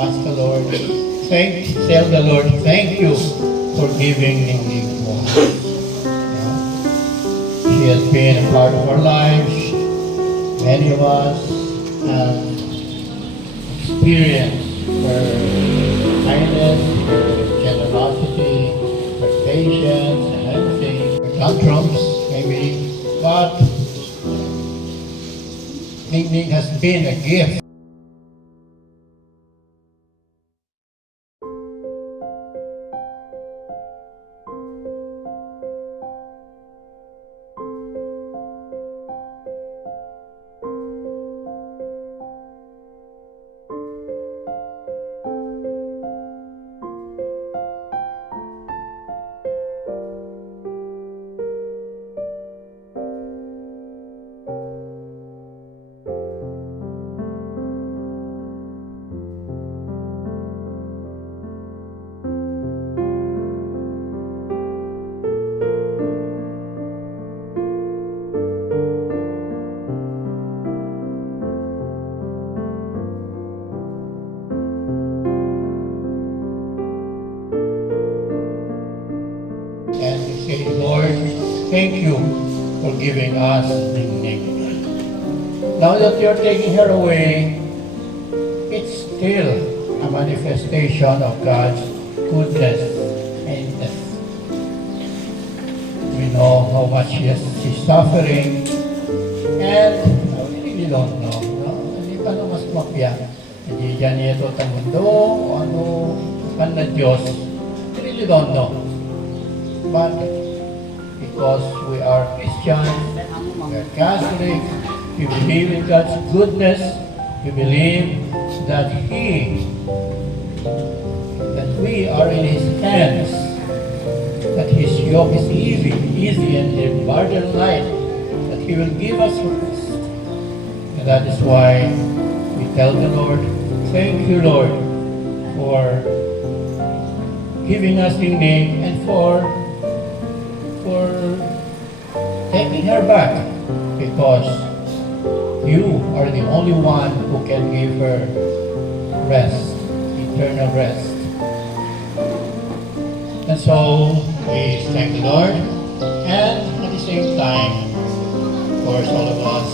ask the Lord, tell the Lord, thank you for giving me one. She has been a part of our lives. Many of us have experienced her kindness, her generosity, her patience, and everything. Her tantrums, maybe, but Ning Ning has been a gift. And we say, Lord, thank you for giving us Ning Ning. Now that you're taking her away, it's still a manifestation of God's goodness and kindness. We know how much she's suffering, and we really don't know. No? Hindi pa mas mapya. Hindi dyan ito ang mundo, o ano, kan na Diyos. We really don't know. But because we are Christians, we are Catholic, we believe in God's goodness, we believe that we are in His hands, that His yoke is easy and the burden light, that He will give us rest. And that is why we tell the Lord, thank you, Lord, for giving us Ning Ning and for taking her back, because you are the only one who can give her rest, eternal rest. And so we thank the Lord, and at the same time, of course, all of us